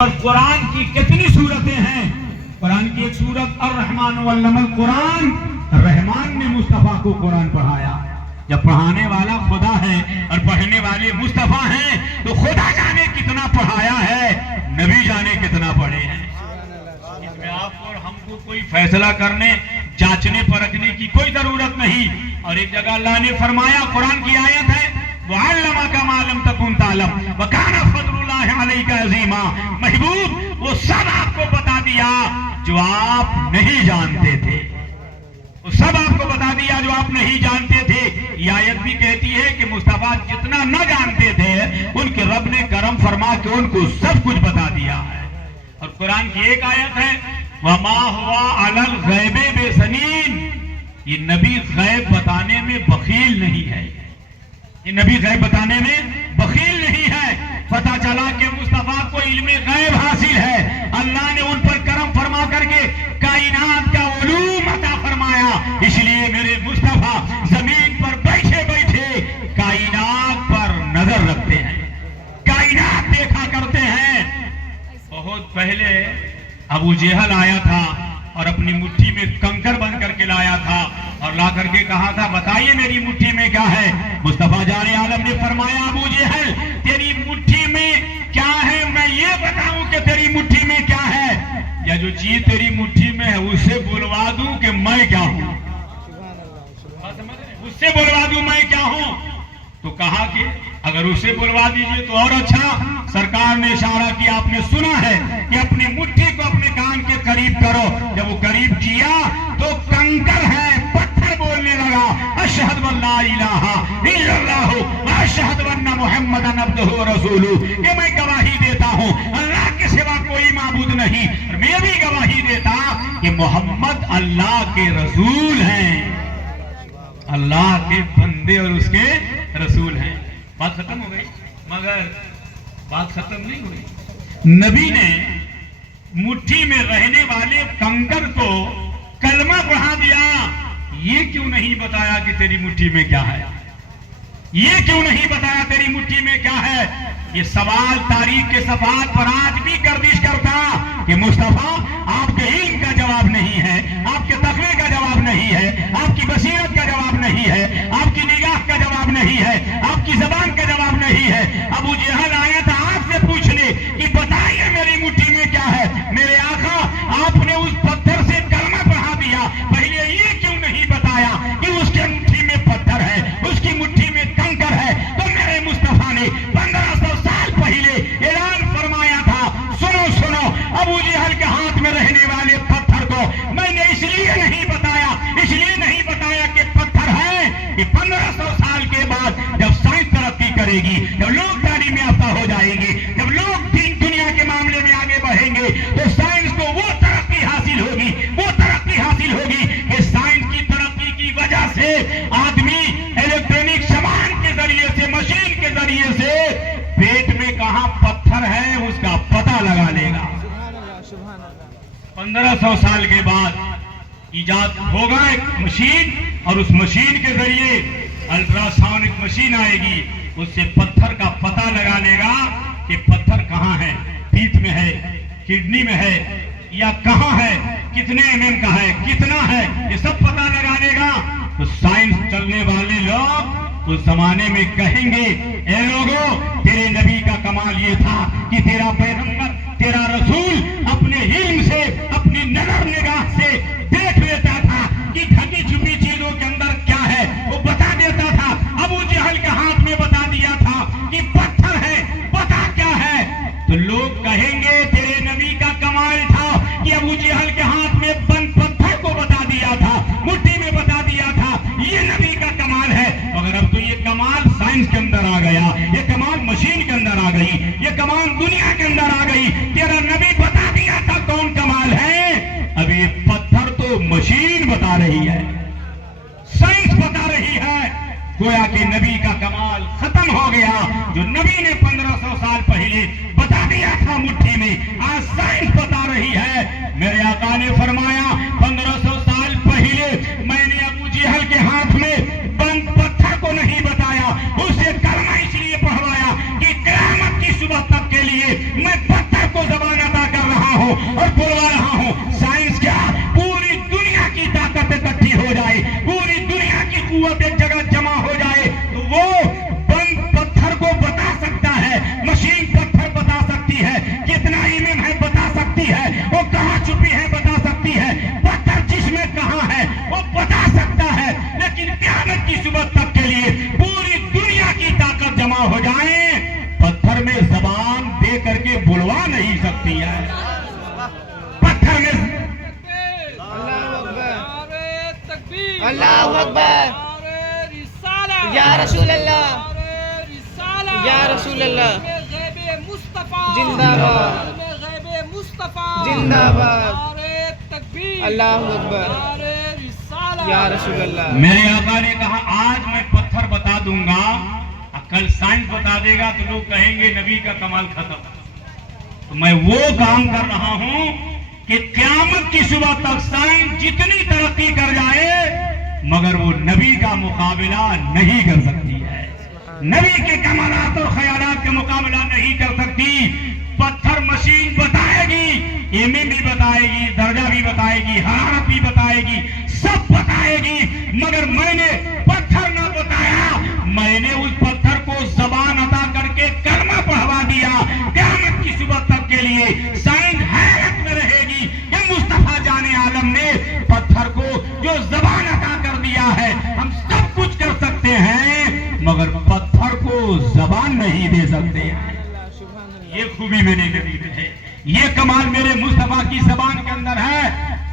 اور قرآن کی کتنی صورتیں ہیں. قرآن کی ایک صورت الرحمن علم القرآن، رحمان نے مصطفیٰ کو قرآن پڑھایا. جب پڑھانے والا خدا ہے اور پڑھنے والے مصطفیٰ ہیں تو خدا جانے کتنا پڑھایا ہے، نبی جانے کتنا پڑھے ہیں. اس میں آپ اور ہم کو کوئی فیصلہ کرنے جانچنے پرکھنے کی کوئی ضرورت نہیں. اور ایک جگہ اللہ نے فرمایا، قرآن کی آیت ہے، وَعَلَّمَكَ مَا لَمْ تَكُنْ تَعْلَمْ وَكَانَ فَضْلُ اللَّهِ عَلَيْكَ عَظِيمًا. محبوب وہ سب آپ کو بتا دیا جو آپ نہیں جانتے تھے، وہ سب آپ کو بتا دیا جو آپ نہیں جانتے تھے. یہ آیت بھی کہتی ہے کہ مصطفیٰ جتنا نہ جانتے تھے ان کے رب نے کرم فرما کے ان کو سب کچھ بتا دیا ہے. اور قرآن کی ایک آیت ہے، وَمَا هُوَ عَلَى الْغَيْبِ بِضَنِينٍ. یہ نبی غیب بتانے میں بخیل نہیں ہے، یہ نبی غیب بتانے میں بخیل نہیں ہے. پتہ چلا کہ مصطفیٰ کو علم غیب حاصل ہے، اللہ نے ان پر کرم فرما کر کے کائنات کا علوم عطا فرمایا. اس لیے میرے مصطفیٰ زمین پر بیٹھے بیٹھے کائنات پر نظر رکھتے ہیں، کائنات دیکھا کرتے ہیں. بہت پہلے ابو جہل آیا تھا اور اپنی مٹھی میں کنکر بن کر کے لایا تھا اور لا کر کے کہا تھا، بتائیے میری مٹھی میں کیا ہے. مصطفیٰ جان عالم نے فرمایا، ابو جہل تیری مٹھی میں کیا ہے میں یہ بتاؤں کہ تیری مٹھی میں کیا ہے، یا جو چیز تیری مٹھی میں ہے اسے بلوا دوں کہ میں کیا ہوں، اس سے بلوا دوں میں کیا ہوں. تو کہا کہ اگر اسے بلوا دیجئے تو اور اچھا. سرکار نے اشارہ کیا، آپ نے سنا ہے کہ اپنی مٹھی کو اپنے کان کے قریب کرو. جب وہ قریب کیا تو کنکر ہے، پتھر بولنے لگا، اشہد ان لا الہ الا اللہ واشہد ان محمدن عبدہ ورسولہ. کہ میں گواہی دیتا ہوں اللہ کے سوا کوئی معبود نہیں، اور میں بھی گواہی دیتا کہ محمد اللہ کے رسول ہیں، اللہ کے بندے اور اس کے رسول ہیں. بات ختم ہو گئی، مگر بات ختم نہیں ہوئی. نبی نے مٹھی میں رہنے والے کنکر کو کلمہ پڑھا دیا. یہ کیوں نہیں بتایا کہ تیری مٹھی میں کیا ہے، یہ کیوں نہیں بتایا تیری مٹھی میں کیا ہے. یہ سوال تاریخ کے صفحات پر آج بھی گردش کرتا کہ مصطفیٰ آپ کے علم کا جواب نہیں ہے، آپ کے تقوی کا جواب نہیں ہے، آپ کی بصیرت کا جواب نہیں ہے، آپ کی نگاہ کا جواب نہیں ہے، آپ کی زبان کا جواب نہیں ہے. ابو جہل آیا تھا آپ سے پوچھنے کہ بتائیے میری مٹھی میں کیا ہے. میرے آقا آپ نے اس پتھر سے کلمہ پڑھا دیا، پہلے یہ کیوں نہیں بتایا کہ اس کے مٹھی میں پتھر ہے، اس کی مٹھی میں کنکر ہے. تو میرے مصطفیٰ نے 1500 سال پہلے اعلان فرمایا تھا، سنو سنو ابو جہل کے ہاتھ میں رہنے والے پتھر کو میں نے اس لیے نہیں بتایا، اس لیے نہیں بتایا کہ پتھر ہے کہ 1500 سال کے بعد جب سائنس ترقی کرے گی، جب لوگ تعلیم یافتہ ہو جائیں گے، جب لوگ دنیا کے معاملے میں آگے بڑھیں گے تو سائنس کو وہ ترقی حاصل ہوگی، وہ ترقی حاصل ہوگی کہ سائنس کی ترقی کی وجہ سے آدمی الیکٹرانک سامان کے ذریعے سے، مشین کے ذریعے سے پیٹ میں کہاں پتھر ہے اس کا پتہ لگا لے گا. 1500 سال کے بعد ایجاد ہوگا ایک مشین، اور اس مشین کے ذریعے الٹرا ساؤنڈ مشین آئے گی، اس سے پتھر کا پتہ لگا لے گا کہ پتھر کہاں ہے، پیٹ میں ہے، کڈنی میں ہے، یا کہاں ہے، کتنے mm کا ہے، کتنا ہے، یہ سب پتہ لگا لے گا. تو سائنس چلنے والے لوگ اس زمانے میں کہیں گے، اے لوگوں تیرے نبی کا کمال یہ تھا کہ تیرا پیغمبر، تیرا رسول اپنے علم سے، اپنی نظر نگاہ سے دیکھ لیتا تھا کہ ڈھکی چھپی چیزوں کے اندر کیا ہے، وہ بتا دیتا تھا. ابو جہل کے ہاتھ میں بتا دیا تھا کہ پتھر ہے، بتا کیا ہے. تو لوگ کہیں گے تیرے نبی کا کمال تھا کہ ابو جہل کے ہاتھ میں بند پتھر کو بتا دیا تھا، مٹھی میں بتا دیا تھا، یہ نبی کا کمال ہے. مگر اب تو یہ کمال سائنس کے اندر آ گیا، یہ کمال مشین کے اندر آ گئی، یہ کمال دنیا کے اندر آ گئی. تیرا نبی بتا دیا تھا کون کمال ہے، اب یہ پتھر تو مشین بتا رہی ہے، سائنس بتا رہی ہے. گویا کہ نبی کا کمال ختم ہو گیا. جو نبی نے 1500 سال پہلے بتا دیا تھا مٹھی میں، آج سائنس بتا رہی ہے. میرے آقا نے فرمایا 1500 سال پہلے میں نے ابو جہل کے ہاتھ میں بند پتھر کو نہیں بتایا، اسے کلمہ اس لیے پڑھوایا کہ قیامت کی صبح تک کے لیے میں پتھر کو زبان के बुलवा नहीं सकती है। पत्थर में अल्लाह अकबर, या रसूल अल्लाह, या रसूल अल्लाह, जिंदाबाद जिंदाबाद, अल्लाह अकबर, या रसूल अल्लाह। मेरे आका ने कहा आज मैं पत्थर बता दूंगा, कल साइंस बता देगा तो लोग कहेंगे नबी का कमाल खत्म। तो मैं वो काम कर रहा हूं कि क़यामत की सुबह तक साइंस जितनी तरक्की कर जाए मगर वो नबी का मुकाबला नहीं कर सकती है। नबी के कमालात और ख्यालात का मुकाबला नहीं कर सकती। पत्थर मशीन बताएगी, एमएम भी बताएगी, दर्जा भी बताएगी, हरारत भी बताएगी, सब बताएगी, मगर मैंने पत्थर ना बताया, मैंने उस पत्थर को जबान अता करके कलमा पढ़वा दिया। क़यामत की सुबह तक के लिए साइंस हैरत में रहेगी कि मुस्तफा जाने आलम ने पत्थर को जो जबान अता कर दिया है। हम सब कुछ कर सकते हैं मगर पत्थर को जबान नहीं दे सकते हैं। ये खूबी मेरे नबी में है, ये कमाल मेरे मुस्तफा की जबान के अंदर है।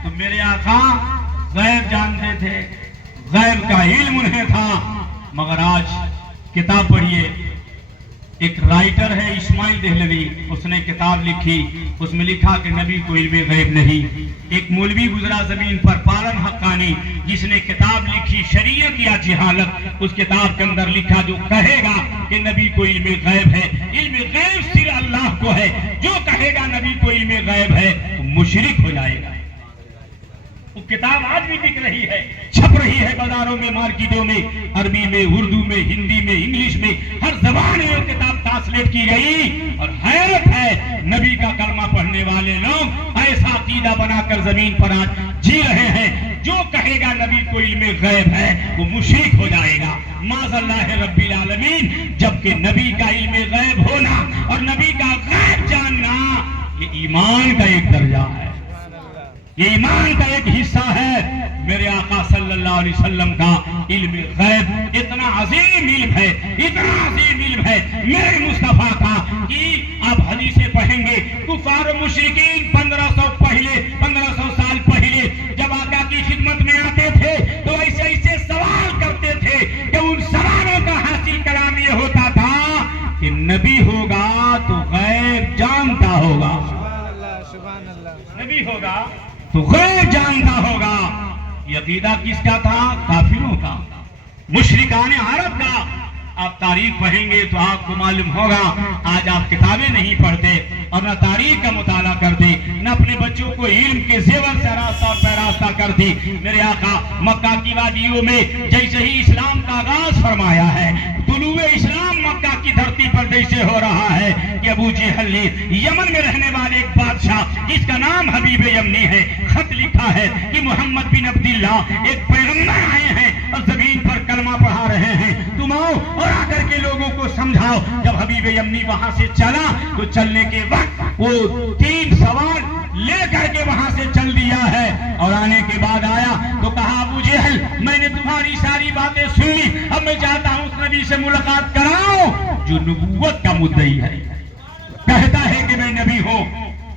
तो मेरे आका गैब जानते थे, गैब का इल्म उन्हें था, मगर आज किताब पढ़िए, एक राइटर है इस्माइल देहलवी, उसने किताब लिखी, उसमें लिखा कि नबी को इल्म गैब नहीं। एक मौलवी गुजरा जमीन पर पालन हक्कानी, जिसने किताब लिखी शरीयत या जिहालत, उस किताब के अंदर लिखा जो कहेगा कि नबी को इल्म गैब है, इल्म गैब सिर्फ अल्लाह को है, जो कहेगा नबी को इल्म गैब है तो मुशरिक हो जाएगा। वो किताब आज भी बिक रही है, छप रही है बाजारों में, मार्केटों में, अरबी में, उर्दू में, हिंदी में, इंग्लिश में, हर जबान में वो किताब ट्रांसलेट की गई। और हैरत है नबी का कलमा पढ़ने वाले लोग ऐसा अकीदा बनाकर जमीन पर आज जी रहे हैं, जो कहेगा नबी को इल्म गैब है वो मुशरिक हो जाएगा। माज़अल्लाह रब्बिल आलमीन, जबकि नबी का इल्म गैब होना और नबी का गैब जानना ये ईमान का एक दर्जा है, ये ईमान का एक हिस्सा है। मेरे आका सल्लल्लाहु अलैहि वसल्लम का इल्म गैब इतना अजीम इल्म है, इतना अजीम इल्म है मेरे मुस्तफा का कि आप हदीसें पढ़ेंगे, कुफार मुशरिकीन 1500 साल पहले जब आका की खिदमत में आते थे तो ऐसे ऐसे सवाल करते थे कि उन सवालों का हासिल कलाम ये होता था कि नबी होगा तो गैब जानता होगा, नबी होगा तो गैब जानता होगा। ये अकीदा किसका था? काफिरों का, मुशरिकान अरब का। आप तारीख पढ़ेंगे तो आपको मालूम होगा, आज आप किताबें नहीं पढ़ते और न तारीख का मुताला करते, न अपने बच्चों को इल्म के जेवर से रास्ता और पैरास्ता करते। मेरे आका मक्का की वादियों में जैसे ही इस्लाम का आगाज फरमाया है, तुलूए इस्लाम मक्का की धरती पर जैसे हो रहा है कि अबू जहल ने यमन में रहने वाले एक बादशाह जिसका नाम हबीब यमनी है, खत लिखा है कि मोहम्मद बिन अब्दुल्लाह एक पैगंबर आए हैं और जमीन पर कलमा पढ़ा रहे हैं, तुम आओ और आकर के लोगों को समझाओ। जब हबीब यमनी वहां से चला तो चलने के वक्त वो 3 सवाल लेकर के वहां से चल दिया है और आने के बाद आया तो कहा अबू जहल मैंने तुम्हारी सारी बातें सुनी, अब मैं चाहता हूं उस नबी से मुलाकात कराओ जो नबूवत का मुद्दई है, कहता है कि मैं नबी हूं।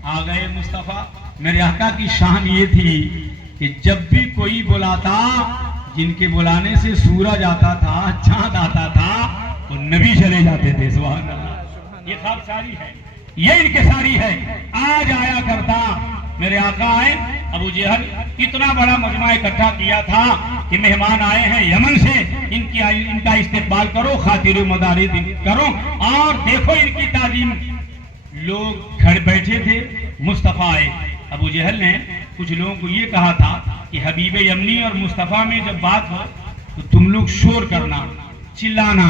आ गए मुस्तफा। मेरे आका की शान ये थी कि जब भी कोई बुलाता, जिनके बुलाने से सूरज आता था, चांद आता था, तो नबी चले जाते थे। सुभान अल्लाह, ये खाकसारी है, ये इनकिसारी है। आज आया करता, मेरे आका आए, अबू जहल इतना बड़ा मजमा इकट्ठा किया था कि मेहमान आए हैं यमन से, इनका इस्तेकबाल करो, खातिर मदारी करो और देखो इनकी ताजीम। लोग खड़े बैठे थे, मुस्तफा आए। अबू जहल ने कुछ लोगों को ये कहा था कि हबीब यमनी और मुस्तफा में जब बात हो तो तुम लोग शोर करना, चिल्लाना,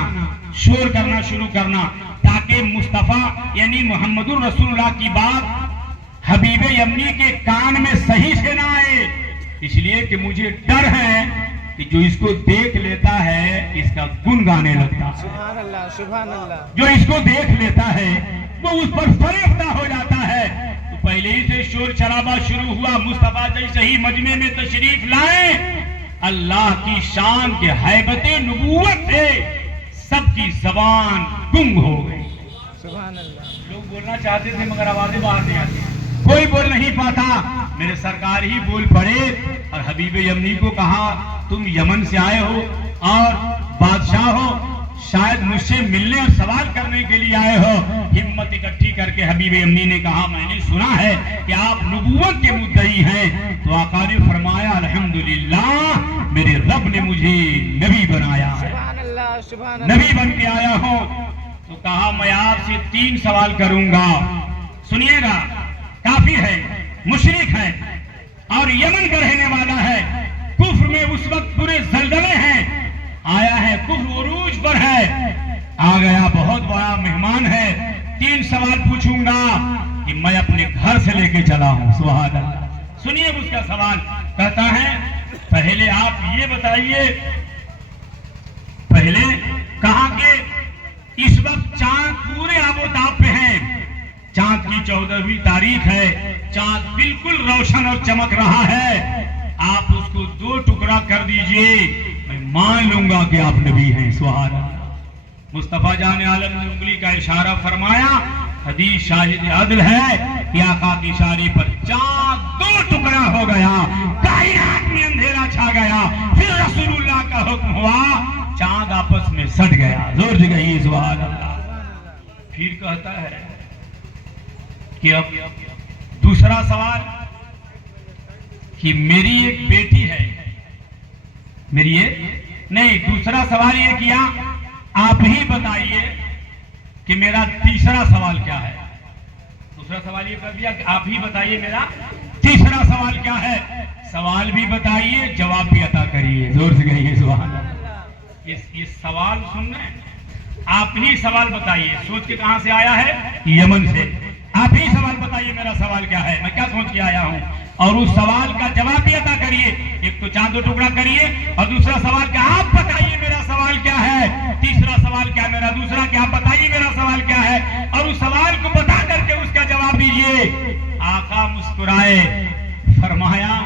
शोर करना शुरू करना, ताकि मुस्तफा यानी मोहम्मदुर रसूलुल्लाह की बात हबीब यमनी के कान में सही से ना आए। इसलिए कि मुझे डर है कि जो इसको देख लेता है इसका गुण गाने लगता है, सुभान अल्लाह, सुभान अल्लाह। जो इसको देख लेता है वो उस पर फरेफ्ता हो जाता है। तो पहले ही से शोर शराबा शुरू हुआ। मुस्तफा जैसे ही मजमे में तशरीफ लाए, अल्लाह की शान के हैबते नबूवत से सबकी जबान गुंग हो गई। सुभान अल्लाह। लोग बोलना चाहते थे मगर आवाजें बाहर नहीं आती, कोई बोल नहीं पाता। मेरे सरकार ही बोल पड़े और हबीब यमनी को कहा तुम यमन से आए हो और बादशाह हो, शायद मुझसे मिलने और सवाल करने के लिए आए हो। हिम्मत इकट्ठी करके हबीब यमनी ने कहा मैंने सुना है कि आप नबूवत के मुद्दई हैं। तो आका ने फरमाया अल्हम्दुलिल्लाह मेरे रब ने मुझे नबी बनाया है, नबी बन के आया हूं। तो कहा मैं आपसे 3 सवाल करूंगा, सुनिएगा। काफी है, मुशरिक है और यमन का रहने वाला है, कुफ्र में उस वक्त पूरे जलजले हैं, आया है कुफ्र उरूज पर है, आ गया बहुत बड़ा मेहमान है। 3 सवाल पूछूंगा कि मैं अपने घर से लेके चला हूं। सुभान अल्लाह। सुनिए उसका सवाल, कहता है पहले आप ये बताइए, पहले कहा कि इस वक्त चांद पूरे आबोताब पे है, चांद की 14वीं तारीख है, चांद बिल्कुल रोशन और चमक रहा है, आप उसको 2 टुकड़ा कर दीजिए, मैं मान लूंगा कि आप नबी हैं। सुभान अल्लाह। मुस्तफा जान आलम ने उंगली का इशारा फरमाया, हदीस शाहिद अदल है कि आका के इशारे पर चांद 2 टुकड़ा हो गया, कायनात में अंधेरा छा गया, फिर रसूलुल्लाह का हुक्म हुआ, चांद आपस में सट गया। जोर से कहिए सुभान अल्लाह। फिर कहता है कि अब दूसरा सवाल कि मेरी एक बेटी है, मेरी एक नहीं, दूसरा सवाल ये किया आप ही बताइए कि मेरा तीसरा सवाल क्या है। दूसरा सवाल ये कर दिया कि आप ही बताइए मेरा तीसरा सवाल क्या है। सवाल भी बताइए, जवाब भी अता करिए। जोर से कहिए सुभान अल्लाह। ये सवाल सुन रहे हैं, आप ही सवाल बताइए। सोच के कहां से आया है? यमन से। आप ही सवाल बताइए मेरा सवाल क्या है, मैं क्या सोच के आया हूं, और उस सवाल का जवाब भी अता करिए। एक तो चांद 2 टुकड़ा करिए और दूसरा सवाल क्या, आप बताइए मेरा सवाल क्या है। तीसरा सवाल क्या मेरा, दूसरा क्या, आप बताइए मेरा सवाल क्या है, और उस सवाल को बता करके उसका जवाब दीजिए। आका मुस्कुराए, फरमाया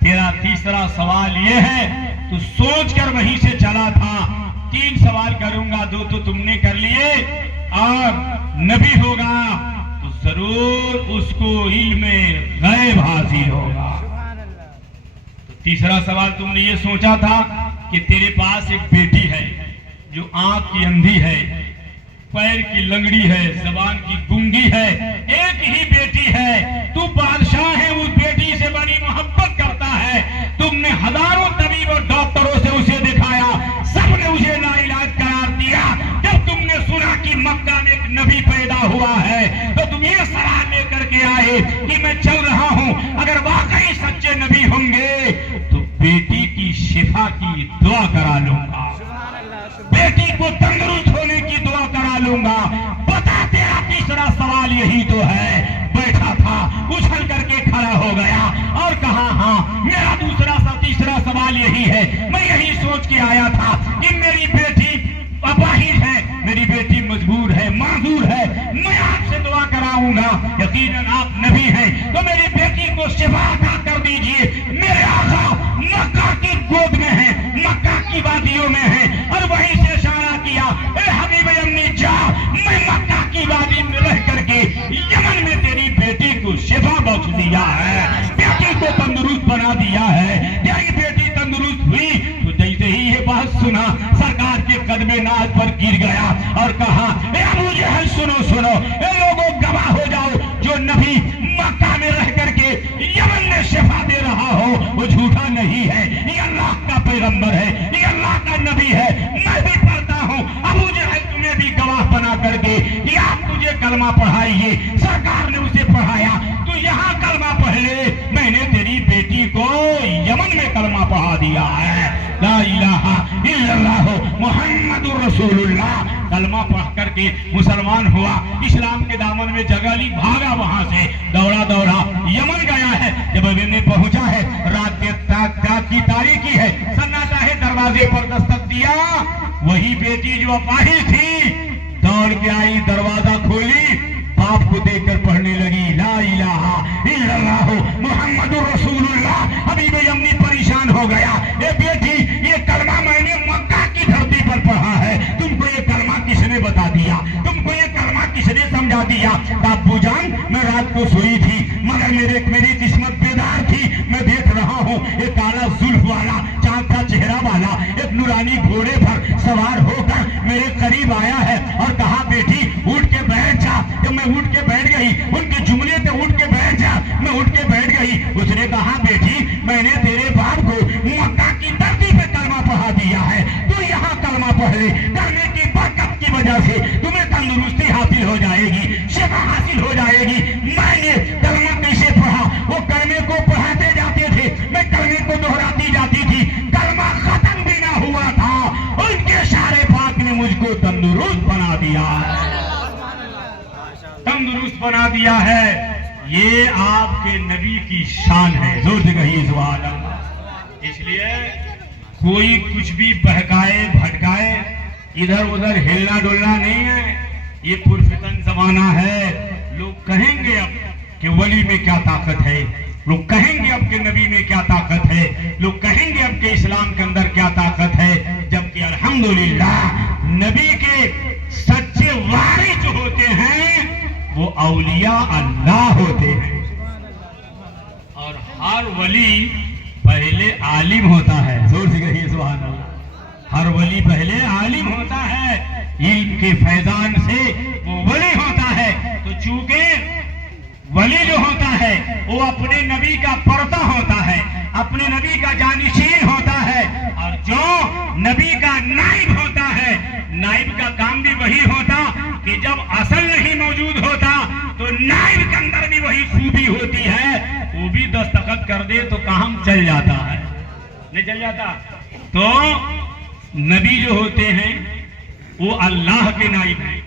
तेरा तीसरा सवाल ये है, तू सोच कर वहीं से चला था, 3 सवाल करूंगा, 2 तो तुमने कर लिए, और नबी होगा तो जरूर उसको इल्म गैब हासिल होगा। तो तीसरा सवाल तुमने ये सोचा था कि तेरे पास एक बेटी है जो आंख की अंधी है, पैर की लंगड़ी है, जबान की गूंगी है, एक ही बेटी है, तू बादशाह है, उस बेटी से बड़ी मोहब्बत करता है, तुमने हजारों तबीब और डॉक्टरों से उसे दिखाया, सबने उसे नाइलाज करार दिया। जब तुमने सुना कि मक्का में एक नबी पैदा हुआ है तो तुम ये सलाह लेकर के आए कि मैं चल रहा हूं, अगर वाकई सच्चे नबी होंगे तो बेटी की शिफा की दुआ करा लूंगा, बेटी को तंदुरुस्त होने की दुआ करा लूंगा। बता तेरा तीसरा सवाल यही तो है। बैठा था, उछल करके खड़ा हो गया और कहा हाँ मेरा तीसरा सवाल यही है। मैं यही सोच के आया था कि मेरी बेटी अपाहिज है, मेरी बेटी मजबूर है, माजूर है, मैं आपसे दुआ कराऊंगा, यकीनन आप नबी हैं, तो मेरी बेटी को शिफा अता कर दीजिए। मेरे आका मक्का की गोद में है, मक्का की वादियों में है, और वहीं से इशारा किया, ए हबीब यमनी जा, मैं मक्का की वादी में रह करके यमन में तेरी बेटी को शिफा बख्श दिया है, बेटी को तंदुरुस्त बना दिया है। तेरी बेटी तंदुरुस्त हुई तो जैसे ही ये बात सुना, सरकार के कदमे नाज पर गिर गया और कहा, ए अबू जहल सुनो सुनो, ए लोगों गवाह हो जाओ, जो नबी मक्का में रह करके यमन में शिफा दे रहा हो वो झूठा नहीं है, ये अल्लाह का पैगंबर है, ये अल्लाह का नबी है, मैं भी पढ़ता हूँ। अबू जहल तुम्हें भी गवाह बना करके कि आप मुझे कलमा पढ़ाइए। सरकार ने उसे पढ़ाया, तो यहाँ कलमा पढ़ ले, मैंने तेरी बेटी को यमन में कलमा पढ़ा दिया है, ला इलाहा इल्लल्लाह मुहम्मदुर रसूलुल्लाह। कलमा पढ़ करके मुसलमान हुआ, इस्लाम के दामन में जगह ली, भागा, वहां से दौड़ा दौड़ा यमन गया है। जब अभी में पहुंचा है, रात की तारीखी है, सन्नाटा है, दरवाजे पर दस्तक दिया, वही बेटी जो अपाहिज थी दौड़ के आई, दरवाजा खोली, बाप को देखकर पढ़ने लगी, ला इलाहा इल्लल्लाह मुहम्मदुर रसूलुल्लाह। हबीब यमनी परेशान हो गया, ये बेटी ये कलमा मैंने मक्का की धरती पर पढ़ा है, तुमको ये कलमा किसने बता दिया, तुमको ये कलमा किसने समझा पहुंचा दिया। बाबू जान मैं रात को सोई थी मगर मेरी किस्मत बेदार थी। मैं देख रहा हूँ एक काला जुल्फ वाला चांद का चेहरा वाला एक नूरानी घोड़े पर सवार होकर मेरे करीब आया है और कहा बेटी उठ के बैठ जा। जब मैं उठ के बैठ गई, उनके जुमले पे उठ के बैठ जा, मैं उठ के बैठ गई। उसने कहा बेटी मैंने तेरे बाप को मक्का की धरती पे कलमा पढ़ा दिया है, तू यहाँ कलमा पढ़ ले। करने की बरकत की वजह से तुम्हें तंदुरुस्ती हासिल हो जाएगी, शिफा हासिल हो जाएगी। मैंने कलमा कैसे पढ़ा, वो कलमे को पढ़ाते जाते थे, मैं कलमे को दोहराती जाती थी, कलमा खत्म भी ना हुआ था, उनके शारे पाक ने मुझको तंदुरुस्त बना दिया, तंदुरुस्त बना दिया है। ये आपके नबी की शान है, जोर से कहिए सुभान अल्लाह। इसलिए कोई कुछ भी बहकाए भटकाए, इधर उधर हिलना डुलना नहीं है। ये पुरफितन जमाना है। लोग कहेंगे अब कि वली में क्या ताकत है, लोग कहेंगे अब के नबी में क्या ताकत है, लोग कहेंगे अब के इस्लाम के अंदर क्या ताकत है, जबकि अल्हम्दुलिल्लाह नबी के सच्चे वारिस जो होते हैं वो औलिया अल्लाह होते हैं। और हर वली पहले आलिम होता है, जोर से कहिए सुभान अल्लाह। हर वली पहले आलिम होता है, इल्म के फैजान से वो वली होता है। तो चूंकि वली जो होता है वो अपने नबी का परता होता है, अपने नबी का जानिशीन होता है। और जो नबी का नाइब होता है, नाइब का काम भी वही होता कि जब असल नहीं मौजूद होता तो नाइब के अंदर भी वही खूबी होती है, वो भी दस्तखत कर दे तो काम चल जाता है, नहीं चल जाता। तो नबी जो होते हैं वो अल्लाह के नाइब हैं।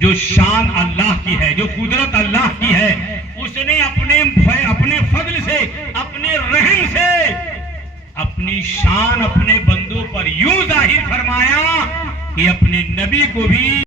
जो शान अल्लाह की है, जो कुदरत अल्लाह की है, उसने अपने फजल से, अपने रहम से अपनी शान अपने बंदों पर यूं जाहिर फरमाया कि अपने नबी को भी